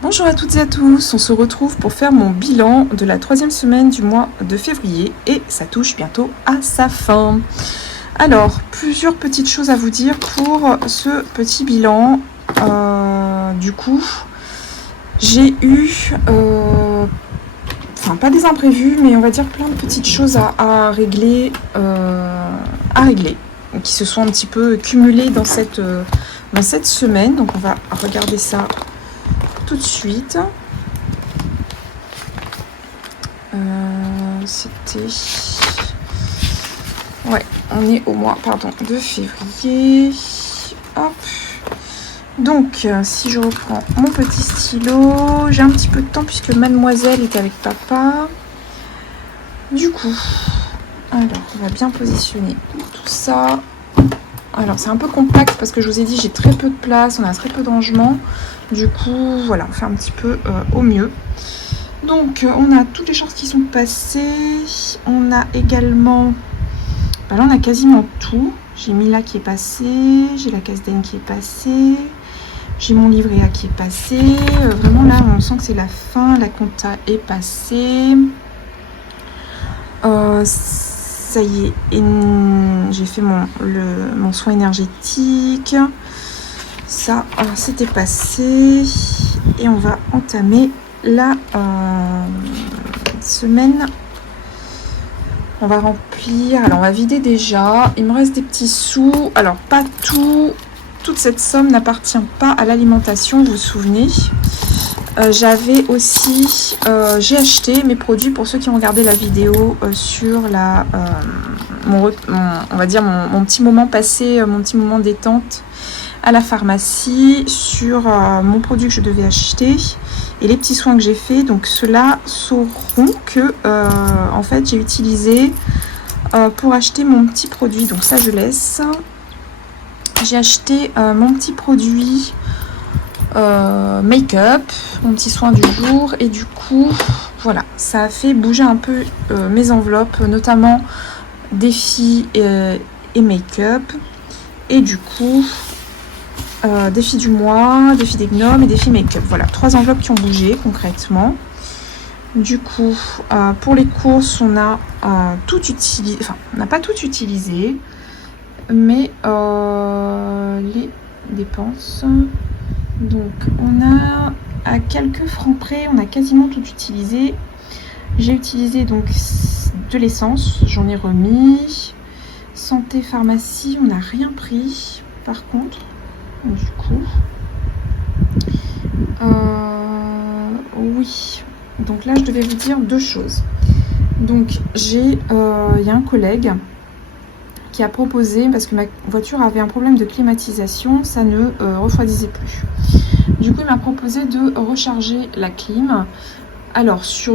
Bonjour à toutes et à tous, on se retrouve pour faire mon bilan de la 3e semaine du mois de février et ça touche bientôt à sa fin. Alors, plusieurs petites choses à vous dire pour ce petit bilan. Du coup, j'ai eu, pas des imprévus, mais on va dire plein de petites choses à régler, qui se sont un petit peu cumulées dans cette semaine. Donc on va regarder ça tout de suite. C'était... Ouais, on est au mois, de février. Hop. Donc, si je reprends mon petit stylo, j'ai un petit peu de temps puisque mademoiselle est avec papa. Du coup, alors, on va bien positionner tout ça. Alors, c'est un peu compact parce que je vous ai dit, j'ai très peu de place, on a très peu de rangement. Du coup, voilà, on fait un petit peu au mieux. Donc, on a toutes les choses qui sont passées. On a également... là, on a quasiment tout. J'ai Mila qui est passée. J'ai la Casdane qui est passée. J'ai mon livret A qui est passé. Vraiment, là, on sent que c'est la fin. La compta est passée. Ça y est. J'ai fait mon soin énergétique. Ça, c'était passé. Et on va entamer la semaine. On va remplir, alors on va vider déjà, il me reste des petits sous, alors pas tout, toute cette somme n'appartient pas à l'alimentation, vous vous souvenez. J'avais aussi, j'ai acheté mes produits pour ceux qui ont regardé la vidéo sur mon petit moment passé, mon petit moment détente à la pharmacie sur mon produit que je devais acheter et les petits soins que j'ai fait. Donc ceux-là sauront que en fait j'ai utilisé pour acheter mon petit produit. Donc ça je laisse. J'ai acheté mon petit produit make-up, mon petit soin du jour, et du coup voilà, ça a fait bouger un peu mes enveloppes, notamment défi et make-up, et du coup défi du mois, défi des gnomes et défi make-up. Voilà, 3 enveloppes qui ont bougé concrètement. Du coup, pour les courses, on a tout utilisé. Enfin, on n'a pas tout utilisé, mais les dépenses. Donc, on a à quelques francs près, on a quasiment tout utilisé. J'ai utilisé donc de l'essence, j'en ai remis. Santé, pharmacie, on n'a rien pris. Par contre. Du coup, oui. Donc là, je devais vous dire 2 choses. Donc, il y a un collègue qui a proposé, parce que ma voiture avait un problème de climatisation, ça ne refroidissait plus. Du coup, il m'a proposé de recharger la clim. Alors, sur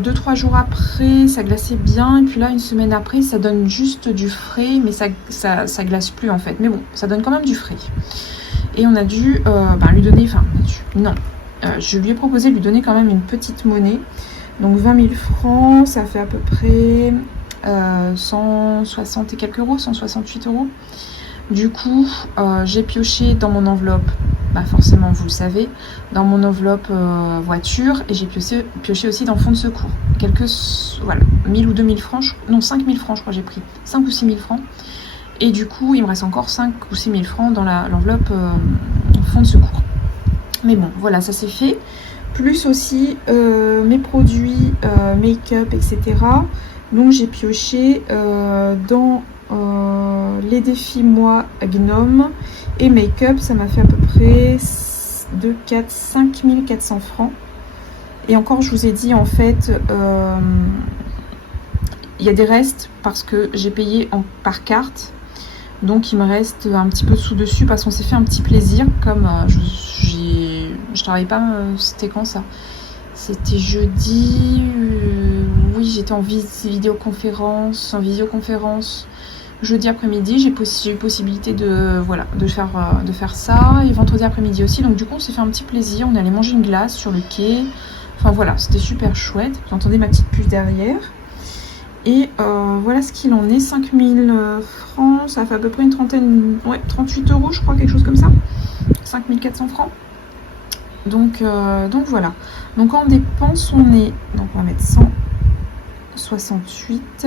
2-3 jours après, ça glaçait bien. Et puis là, une semaine après, ça donne juste du frais, mais ça glace plus en fait. Mais bon, ça donne quand même du frais. Et on a dû lui donner, je lui ai proposé de lui donner quand même une petite monnaie. Donc 20 000 francs, ça fait à peu près 160 et quelques euros, 168 euros. Du coup, j'ai pioché dans mon enveloppe, forcément vous le savez, dans mon enveloppe voiture, et j'ai pioché aussi dans le fonds de secours. 1000 ou 2000 francs, 5 000 francs je crois j'ai pris, 5 ou 6 000 francs. Et du coup, il me reste encore 5 ou 6 000 francs dans l'enveloppe fonds de secours. Mais bon, voilà, ça c'est fait. Plus aussi mes produits make-up, etc. Donc j'ai pioché dans les défis mois gnome et make-up. Ça m'a fait à peu près 5 400 francs. Et encore, je vous ai dit, en fait, il y a des restes parce que j'ai payé par carte. Donc il me reste un petit peu de sous dessus parce qu'on s'est fait un petit plaisir. Comme je travaillais pas, c'était quand ça? C'était jeudi. Oui, j'étais en visioconférence jeudi après-midi. J'ai eu possibilité de faire ça, et vendredi après-midi aussi. Donc du coup on s'est fait un petit plaisir. On est allé manger une glace sur le quai. Enfin voilà, c'était super chouette. Vous entendez ma petite puce derrière. Et voilà ce qu'il en est, 5 000 francs, ça fait à peu près une trentaine, 38 euros je crois, quelque chose comme ça, 5 400 francs. Donc voilà. Donc en dépenses, on est... Donc on va mettre 168.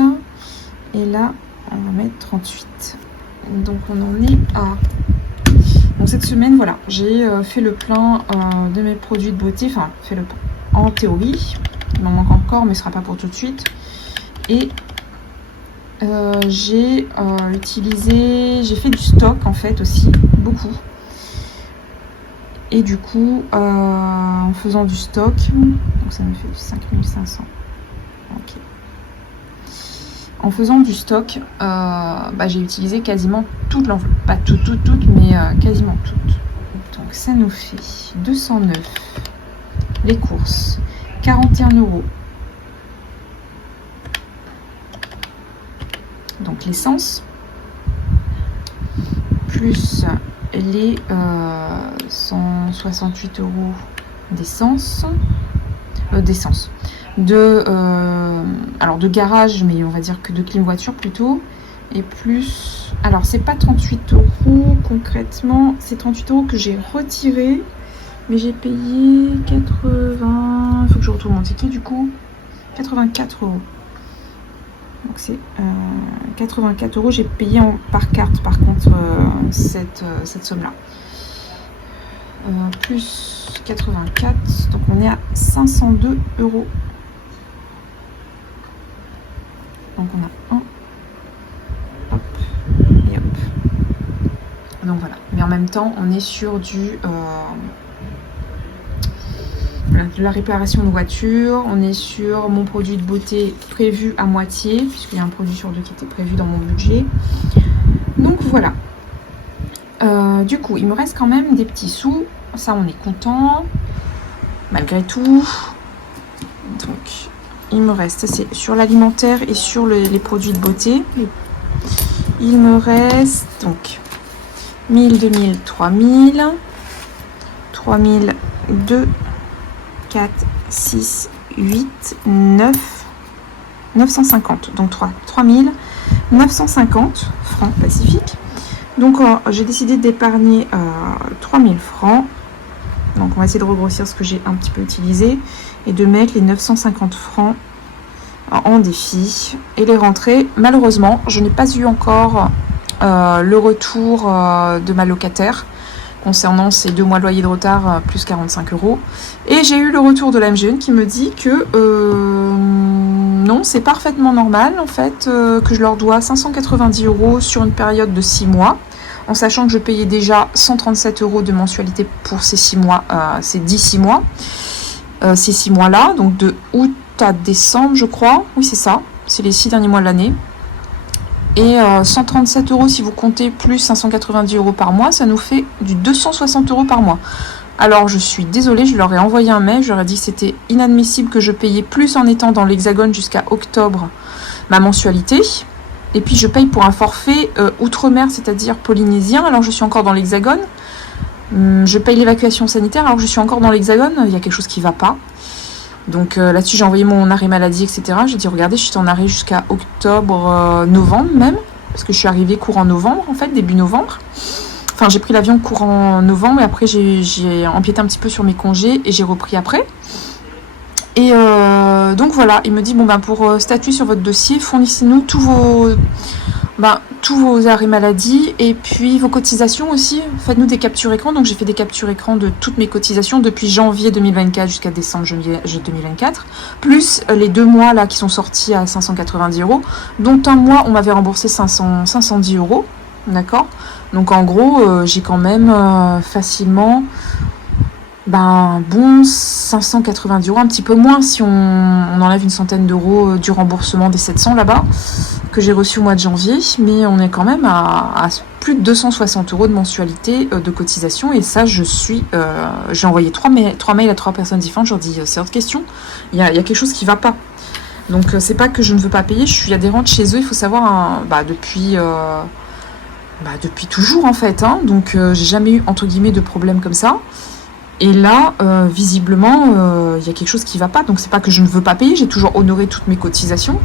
Et là, on va mettre 38. Donc on en est à... Donc cette semaine, voilà, j'ai fait le plein de mes produits de beauté. Enfin, fait le plein en théorie. Il m'en manque encore, mais ce sera pas pour tout de suite. Et j'ai fait du stock en fait aussi, beaucoup. Et du coup, en faisant du stock, donc ça me fait 5500. Ok. En faisant du stock, j'ai utilisé quasiment toute l'enveloppe. Pas toute, mais quasiment toute. Donc ça nous fait 209. Les courses, 41 €. Donc l'essence, plus les 168 € d'essence, de garage, mais on va dire que de clim voiture plutôt, et plus, alors c'est pas 38 € concrètement, c'est 38 € que j'ai retiré, mais j'ai payé 80, faut que je retourne mon ticket du coup, 84 €. Donc c'est 84 €, j'ai payé par carte par contre cette somme-là. Plus 84, donc on est à 502 €. Donc on a un, hop, et hop. Donc voilà, mais en même temps on est sur de la réparation de voiture, on est sur mon produit de beauté prévu à moitié, puisqu'il y a un produit sur 2 qui était prévu dans mon budget. Donc voilà. Du coup, il me reste quand même des petits sous, ça on est content, malgré tout. Donc, il me reste, c'est sur l'alimentaire et sur les produits de beauté. Il me reste donc 1000, 2000, 3000, 3000, 2, 4, 6, 8, 9, 950. Donc 3950 francs Pacifique. Donc j'ai décidé d'épargner 3000 francs. Donc on va essayer de regrossir ce que j'ai un petit peu utilisé et de mettre les 950 francs en défi et les rentrer. Malheureusement, je n'ai pas eu encore le retour de ma locataire concernant ces 2 mois de loyer de retard plus 45 €. Et j'ai eu le retour de la MGN qui me dit que non, c'est parfaitement normal en fait, que je leur dois 590 € sur une période de 6 mois, en sachant que je payais déjà 137 € de mensualité pour ces 6 mois, ces 6 mois, ces 6 mois-là, donc de août à décembre, je crois. Oui, c'est ça, c'est les 6 derniers mois de l'année. Et 137 € si vous comptez plus 590 € par mois, ça nous fait du 260 € par mois. Alors je suis désolée, je leur ai envoyé un mail, je leur ai dit que c'était inadmissible que je payais plus en étant dans l'Hexagone jusqu'à octobre ma mensualité. Et puis je paye pour un forfait outre-mer, c'est-à-dire polynésien, alors je suis encore dans l'Hexagone. Je paye l'évacuation sanitaire alors que je suis encore dans l'Hexagone, il y a quelque chose qui ne va pas. Donc là-dessus j'ai envoyé mon arrêt maladie, etc. J'ai dit regardez, je suis en arrêt jusqu'à octobre, novembre même, parce que je suis arrivée courant novembre en fait, début novembre. Enfin j'ai pris l'avion courant novembre et après j'ai empiété un petit peu sur mes congés et j'ai repris après. Et donc voilà, il me dit bon ben pour statuer sur votre dossier, fournissez-nous tous vos arrêts maladie et puis vos cotisations aussi, faites-nous des captures écran. Donc j'ai fait des captures écran de toutes mes cotisations depuis janvier 2024 jusqu'à décembre 2024, plus les 2 mois là qui sont sortis à 590 €, dont un mois on m'avait remboursé 510 €, d'accord. Donc en gros j'ai quand même facilement bon 590 €, un petit peu moins si on enlève une centaine d'euros du remboursement des 700 là-bas que j'ai reçu au mois de janvier, mais on est quand même à plus de 260 € de mensualité de cotisation. Et ça j'ai envoyé 3 mails à 3 personnes différentes, je leur dis c'est hors de question, il y a quelque chose qui va pas. Donc c'est pas que je ne veux pas payer, je suis adhérente chez eux, il faut savoir depuis toujours en fait, hein. Donc j'ai jamais eu entre guillemets de problème comme ça. Et là, visiblement, il y a quelque chose qui ne va pas. Donc, c'est pas que je ne veux pas payer. J'ai toujours honoré toutes mes cotisations.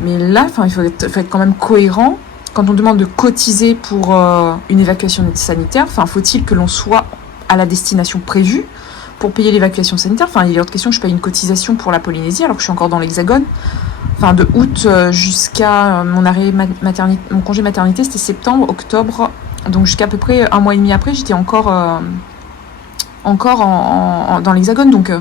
Mais là, il faut être quand même cohérent. Quand on demande de cotiser pour une évacuation sanitaire, faut-il que l'on soit à la destination prévue pour payer l'évacuation sanitaire. Enfin, il est hors de question que je paye une cotisation pour la Polynésie alors que je suis encore dans l'Hexagone. Enfin, de août jusqu'à mon arrêt maternité, mon congé maternité, c'était septembre, octobre. Donc jusqu'à peu près un mois et demi après, j'étais encore dans l'Hexagone. Donc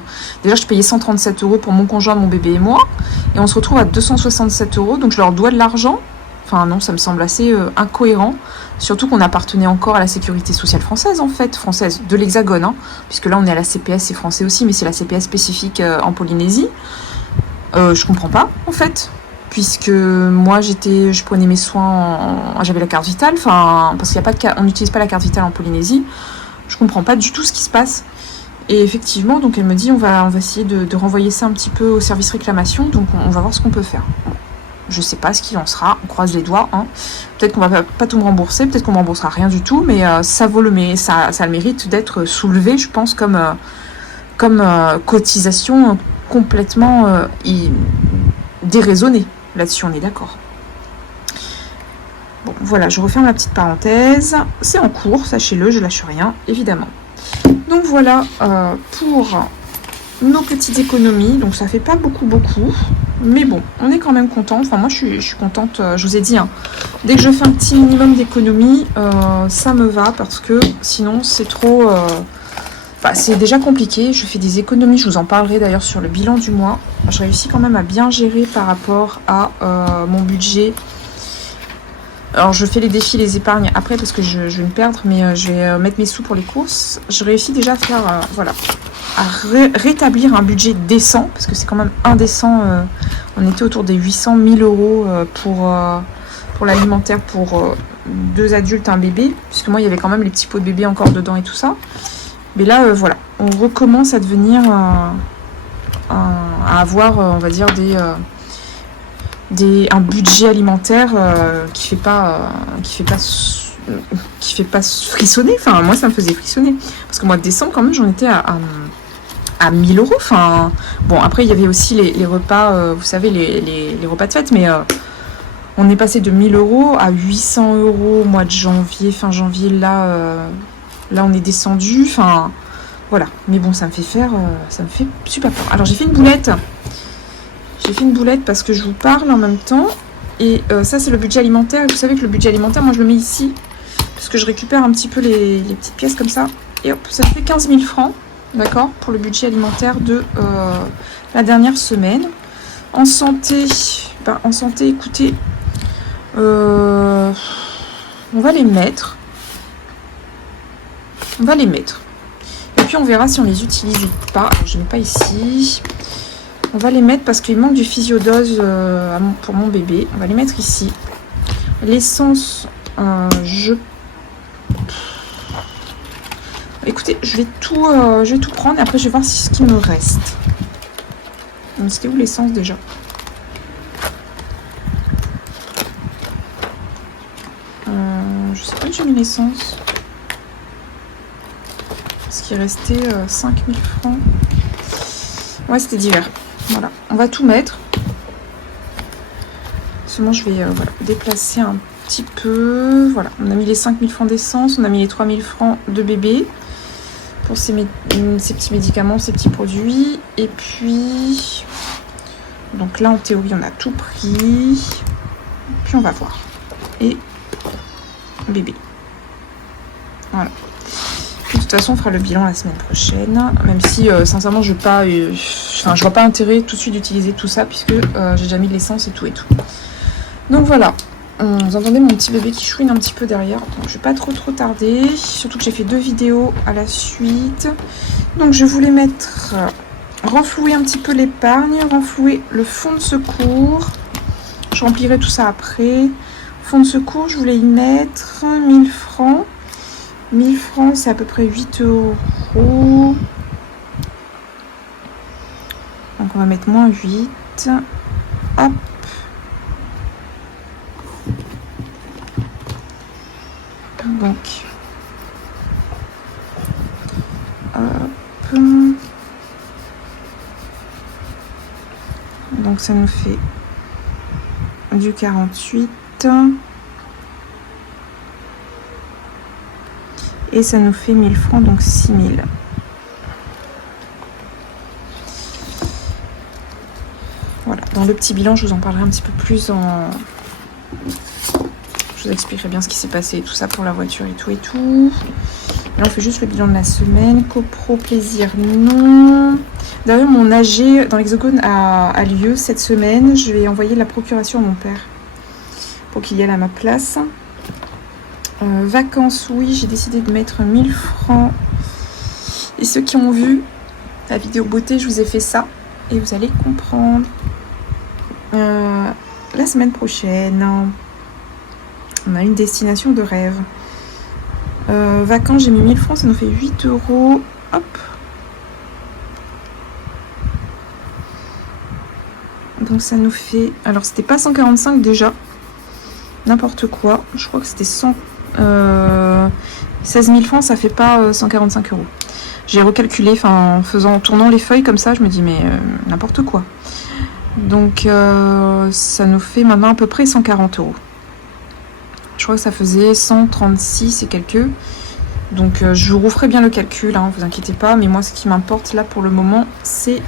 déjà, je payais 137 € pour mon conjoint, mon bébé et moi. Et on se retrouve à 267 €. Donc je leur dois de l'argent. Enfin non, ça me semble assez incohérent. Surtout qu'on appartenait encore à la sécurité sociale française, en fait. Française, de l'Hexagone. Hein, puisque là, on est à la CPS, c'est français aussi, mais c'est la CPS spécifique en Polynésie. Je comprends pas, en fait. Puisque moi, je prenais mes soins, j'avais la carte vitale. Enfin, parce qu'il y a pas on n'utilise pas la carte vitale en Polynésie. Je comprends pas du tout ce qui se passe. Et effectivement, donc elle me dit on va essayer de renvoyer ça un petit peu au service réclamation, donc on va voir ce qu'on peut faire. Bon, je sais pas ce qu'il en sera, on croise les doigts. Hein. Peut-être qu'on va pas tout me rembourser, peut-être qu'on me remboursera rien du tout, mais ça a le mérite d'être soulevé, je pense, comme cotisation complètement déraisonnée. Là-dessus, on est d'accord. Bon, voilà, je referme la petite parenthèse. C'est en cours, sachez-le, je lâche rien, évidemment. Donc voilà pour nos petites économies. Donc ça fait pas beaucoup, mais bon, on est quand même content. Enfin moi je suis contente. Je vous ai dit, hein, dès que je fais un petit minimum d'économies, ça me va parce que sinon c'est trop. C'est déjà compliqué. Je fais des économies. Je vous en parlerai d'ailleurs sur le bilan du mois. Je réussis quand même à bien gérer par rapport à mon budget. Alors je fais les défis, les épargnes après parce que je vais me perdre, mais je vais mettre mes sous pour les courses. Je réussis déjà à faire, à rétablir un budget décent, parce que c'est quand même indécent. On était autour des 800 000 € pour l'alimentaire pour 2 adultes, un bébé, puisque moi il y avait quand même les petits pots de bébé encore dedans et tout ça. Mais là, voilà, on recommence à devenir, à avoir, on va dire, un budget alimentaire qui fait pas frissonner. Enfin moi ça me faisait frissonner parce que moi décembre quand même j'en étais à 1000 €. Enfin bon, après il y avait aussi les repas, vous savez, les repas de fête, mais on est passé de 1000 € à 800 € au mois de janvier, fin janvier. Là on est descendu, enfin voilà. Mais bon, ça me fait super peur. Alors j'ai fait une boulette. Parce que je vous parle en même temps. Et ça, c'est le budget alimentaire. Et vous savez que le budget alimentaire, moi, je le mets ici. Parce que je récupère un petit peu les petites pièces comme ça. Et hop, ça fait 15 000 francs. D'accord, pour le budget alimentaire de la dernière semaine. En santé, écoutez, on va les mettre. Et puis, on verra si on les utilise ou pas. Alors, je ne mets pas ici. On va les mettre parce qu'il manque du physiodose pour mon bébé. On va les mettre ici. L'essence, Écoutez, je vais tout prendre et après je vais voir ce qui me reste. C'était où l'essence déjà? Je sais pas où j'ai mis l'essence. Parce qu'il restait 5000 francs. Ouais, c'était divers. Voilà, on va tout mettre. Seulement, je vais déplacer un petit peu. Voilà, on a mis les 5000 francs d'essence, on a mis les 3000 francs de bébé pour ces petits médicaments, ces petits produits. Et puis, donc là, en théorie, on a tout pris. Puis, on va voir. Et bébé. Voilà. De toute façon, on fera le bilan la semaine prochaine. Même si, sincèrement, je vois pas intérêt tout de suite d'utiliser tout ça puisque j'ai déjà mis de l'essence et tout. Donc voilà. Vous entendez mon petit bébé qui chouine un petit peu derrière. Donc, je vais pas trop tarder. Surtout que j'ai fait 2 vidéos à la suite. Donc je voulais renflouer un petit peu l'épargne, renflouer le fonds de secours. Je remplirai tout ça après. Fonds de secours, je voulais y mettre 1000 francs. 1000 francs, c'est à peu près 8 €. Donc on va mettre moins 8. Hop. Donc. Hop. Donc ça nous fait du 48. Et ça nous fait 1000 francs, donc 6000. Dans le petit bilan, je vous en parlerai un petit peu plus en... Je vous expliquerai bien ce qui s'est passé et tout ça pour la voiture et tout et tout. Là, on fait juste le bilan de la semaine. Copro, plaisir, non. D'ailleurs, mon AG dans l'Hexagone a lieu cette semaine. Je vais envoyer la procuration à mon père pour qu'il y aille à ma place. Vacances, oui, j'ai décidé de mettre 1000 francs. Et ceux qui ont vu la vidéo beauté, je vous ai fait ça. Et vous allez comprendre. La semaine prochaine, on a une destination de rêve. Vacances, j'ai mis 1000 francs, ça nous fait 8 euros. Hop. Donc ça nous fait... Alors c'était pas 145 déjà. N'importe quoi. Je crois que c'était 100... 16 000 francs, ça fait pas 145 euros. J'ai recalculé, en tournant les feuilles comme ça, je me dis mais n'importe quoi. Donc ça nous fait maintenant à peu près 140 euros. Je crois que ça faisait 136 et quelques. Donc je vous referai bien le calcul, hein, vous inquiétez pas. Mais moi ce qui m'importe là pour le moment, c'est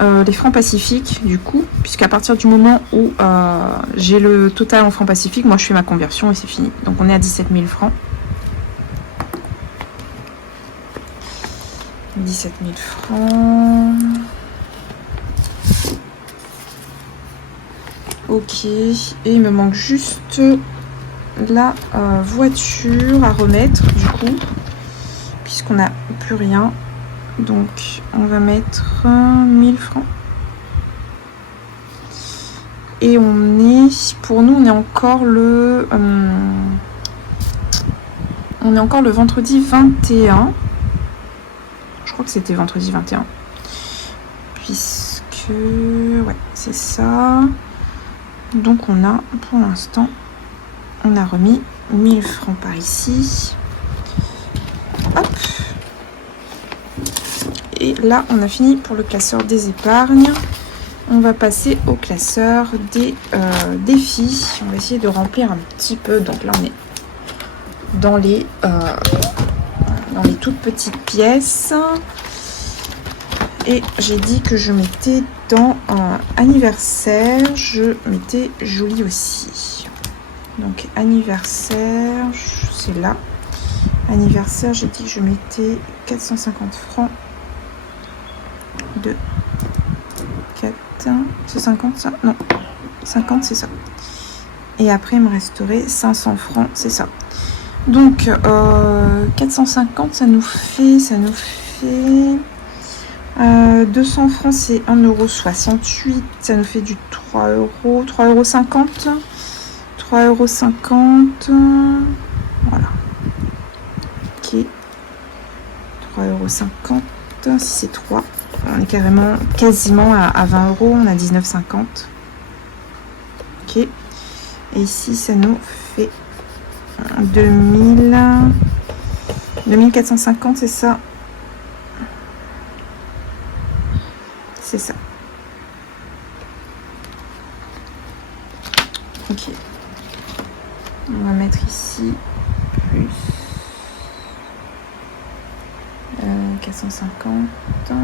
les francs pacifiques du coup. Puisqu'à partir du moment où j'ai le total en francs pacifiques, moi je fais ma conversion et c'est fini. Donc on est à 17 000 francs. 17 000 francs. Ok. Et il me manque juste la voiture à remettre du coup. Puisqu'on n'a plus rien. Donc on va mettre 1000 francs. Et on est... Pour nous, on est encore le... on est encore le vendredi 21. Je crois que c'était vendredi 21. Puisque... Ouais, c'est ça. Donc on a, pour l'instant, on a remis 1000 francs par ici. Hop. Et là, on a fini pour le classeur des épargnes. On va passer au classeur des défis. On va essayer de remplir un petit peu. Donc là, on est dans les toutes petites pièces. Et j'ai dit que je mettais dans anniversaire, je mettais joli aussi. Donc anniversaire, c'est là. Anniversaire, j'ai dit que je mettais 450 francs de 4. C'est 50 ça? Non, 50 c'est ça. Et après il me resterait 500 francs, c'est ça. Donc 450 ça nous fait 200 francs, c'est 1,68 €. Ça nous fait du 3 €. 3,50 €. 3,50 €. Voilà. Ok. 3,50 €. Si c'est 3. On est quasiment à 20 €. On a 19,50 €. Ok. Et ici, ça nous fait 2450, c'est ça. C'est ça. Ok. On va mettre ici plus 450. Ça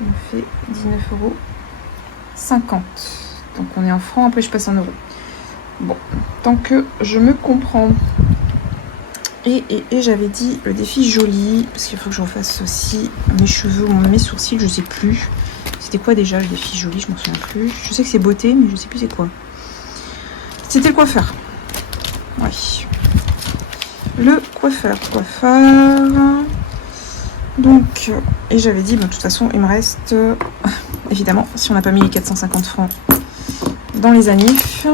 nous fait 19,50 €. Donc on est en francs, après je passe en euros. Bon, tant que je me comprends. Et j'avais dit le défi joli, parce qu'il faut que je refasse aussi mes cheveux ou mes sourcils, je sais plus. C'était quoi déjà le défi joli, je m'en souviens plus. Je sais que c'est beauté, mais je sais plus c'est quoi. C'était le coiffeur. Oui. Le coiffeur. Donc, et j'avais dit, bon, de toute façon, il me reste, évidemment, si on n'a pas mis les 450 francs dans les anifs,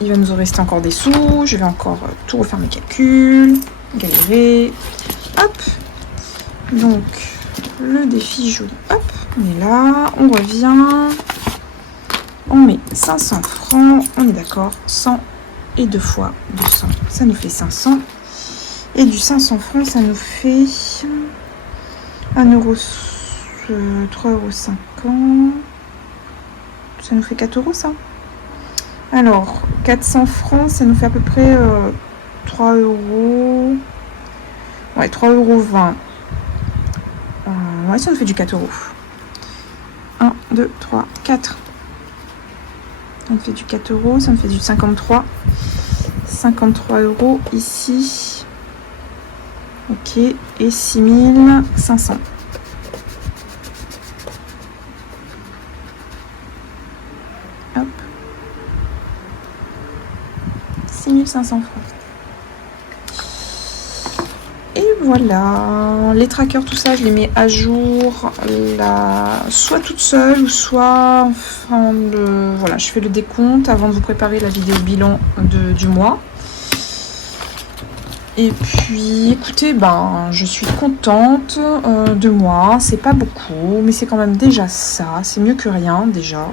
il va nous en rester encore des sous. Je vais encore tout refaire mes calculs. Galérer. Hop. Donc, le défi joli. Hop. On est là. On revient. On met 500 francs. On est d'accord. 100 et 2 fois 200. Ça nous fait 500. Et du 500 francs, ça nous fait 3,50 €. Ça nous fait 4 € ça. Alors, 400 francs, ça nous fait à peu près 3 €. Ouais, 3,20 €. Ouais, ça nous fait du 4 €. 1, 2, 3, 4. Ça me fait du 4 €, ça me fait du 53. 53 € ici. Ok, et 6500. Hop. 6500 francs. Et voilà, les trackers, tout ça, je les mets à jour soit toute seule, ou soit enfin, voilà, je fais le décompte avant de vous préparer la vidéo bilan du mois. Et puis, écoutez, je suis contente de moi. C'est pas beaucoup, mais c'est quand même déjà ça. C'est mieux que rien, déjà.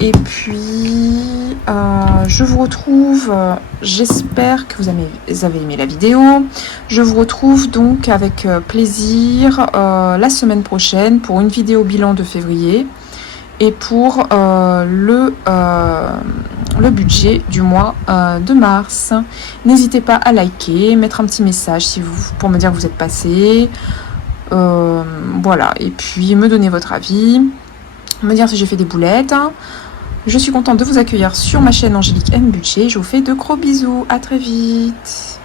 Et puis, je vous retrouve, j'espère que vous avez aimé la vidéo. Je vous retrouve donc avec plaisir la semaine prochaine pour une vidéo bilan de février et pour le budget du mois de mars. N'hésitez pas à liker, mettre un petit message pour me dire que vous êtes passé. Voilà, et puis me donner votre avis, me dire si j'ai fait des boulettes. Je suis contente de vous accueillir sur ma chaîne Angélique M Budget. Je vous fais de gros bisous. À très vite.